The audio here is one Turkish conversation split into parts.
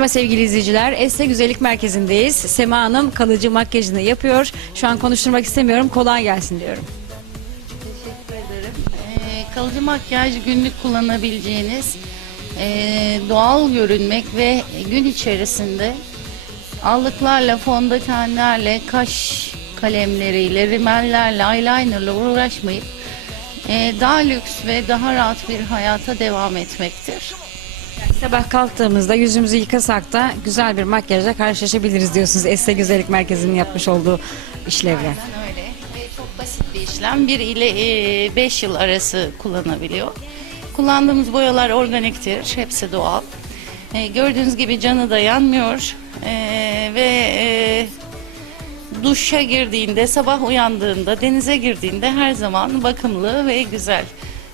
Merhaba sevgili izleyiciler. Esne Güzellik Merkezi'ndeyiz. Sema Hanım kalıcı makyajını yapıyor. Şu an konuşturmak istemiyorum. Kolay gelsin diyorum. Teşekkür ederim. Ee, kalıcı makyaj günlük kullanabileceğiniz ee, doğal görünmek ve gün içerisinde allıklarla, fondötenlerle, kaş kalemleriyle, rimellerle, eyelinerla uğraşmayıp ee, daha lüks ve daha rahat bir hayata devam etmektir. Sabah kalktığımızda yüzümüzü yıkasak da güzel bir makyajla karşılaşabiliriz diyorsunuz. Esne Güzellik Merkezi'nin yapmış olduğu işlevle. Aynen öyle. Ve çok basit bir işlem. 1 ile 5 yıl arası kullanabiliyor. Kullandığımız boyalar organiktir. Hepsi doğal. E, gördüğünüz gibi canı da yanmıyor. E, ve e, duşa girdiğinde, sabah uyandığında, denize girdiğinde her zaman bakımlı ve güzel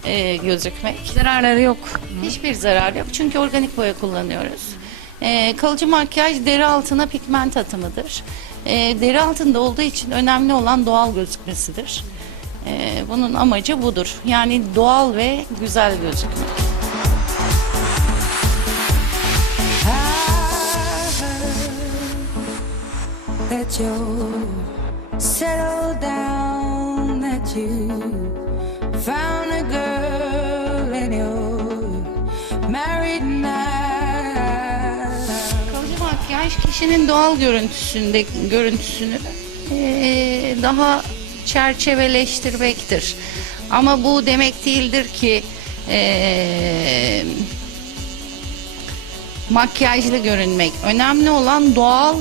e, gözükmek. Zararları yok. Hiçbir zarar yok çünkü organik boya kullanıyoruz. Ee, kalıcı makyaj deri altına pigment atımıdır. Ee, deri altında olduğu için önemli olan doğal gözükmesidir. Ee, bunun amacı budur. Yani doğal ve güzel gözükmek. that you settle down, that you kişinin doğal görüntüsünde görüntüsünü eee, daha çerçeveleştirmektir. Ama bu demek değildir ki eee, makyajlı görünmek. Önemli olan doğal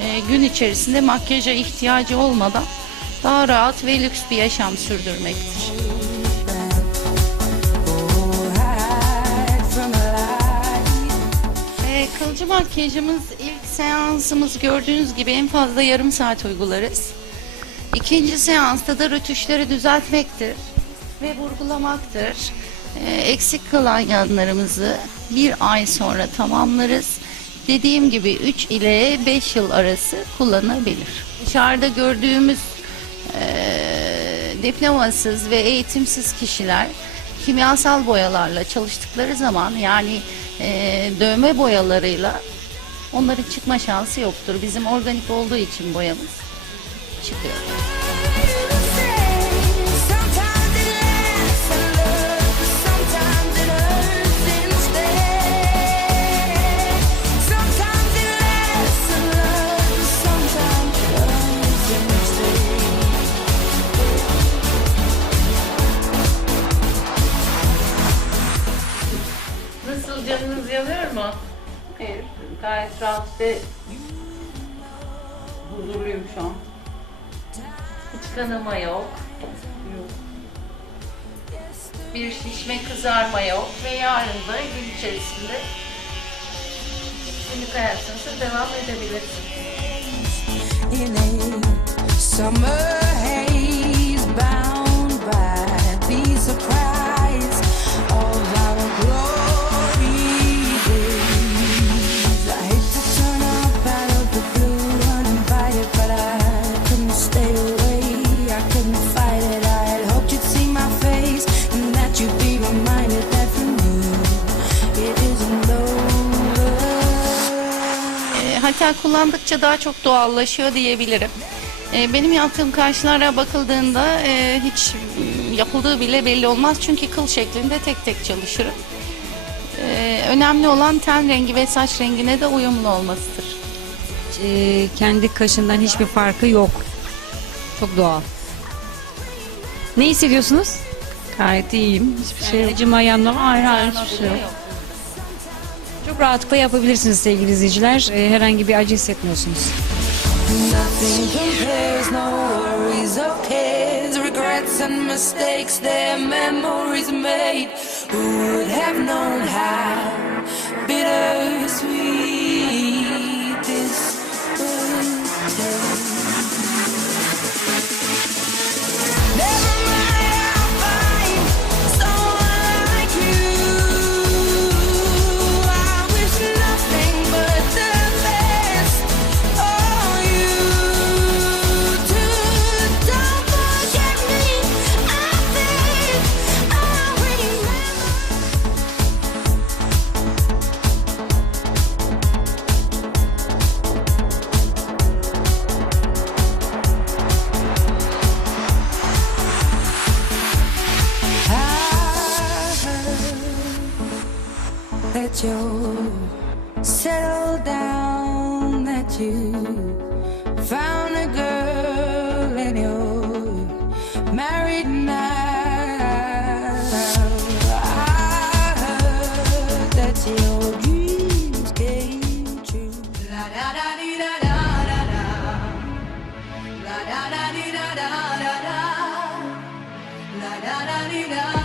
eee, gün içerisinde makyaja ihtiyacı olmadan daha rahat ve lüks bir yaşam sürdürmektir. Kılıcı makyajımız ilk seansımız gördüğünüz gibi en fazla yarım saat uygularız. İkinci seansta da rötuşları düzeltmektir ve vurgulamaktır. Ee, eksik kalan yanlarımızı bir ay sonra tamamlarız. Dediğim gibi 3 ile 5 yıl arası kullanabilir. Dışarıda gördüğümüz eee, diplomasız ve eğitimsiz kişiler kimyasal boyalarla çalıştıkları zaman yani eee, dövme boyalarıyla onların çıkma şansı yoktur. Bizim organik olduğu için boyamız çıkıyor. Gayet rahat ve huzurluyum şu an. Hiç kanama yok. Yok. Bir şişme kızarma yok ve yarın da gün içerisinde günlük hayatınıza devam edebilirsiniz. summer E, hatta kullandıkça daha çok doğallaşıyor diyebilirim. E, benim yaptığım karşılara bakıldığında e, hiç yapıldığı bile belli olmaz çünkü kıl şeklinde tek tek çalışırım. E, önemli olan ten rengi ve saç rengine de uyumlu olmasıdır. Ee, kendi kaşından hiçbir farkı yok. Çok doğal. Ne hissediyorsunuz? Gayet iyiyim. Hiçbir şey yok. Acıma, yanma, hayır hayır hiçbir şey yok. Rahatlıkla yapabilirsiniz sevgili izleyiciler. Ee, herhangi bir acı hissetmiyorsunuz. Regrets and mistakes, their memories made. Who would have known how bittersweet you settled down, that you found a girl and you're married now. I heard that your dreams came true. La da da dee da.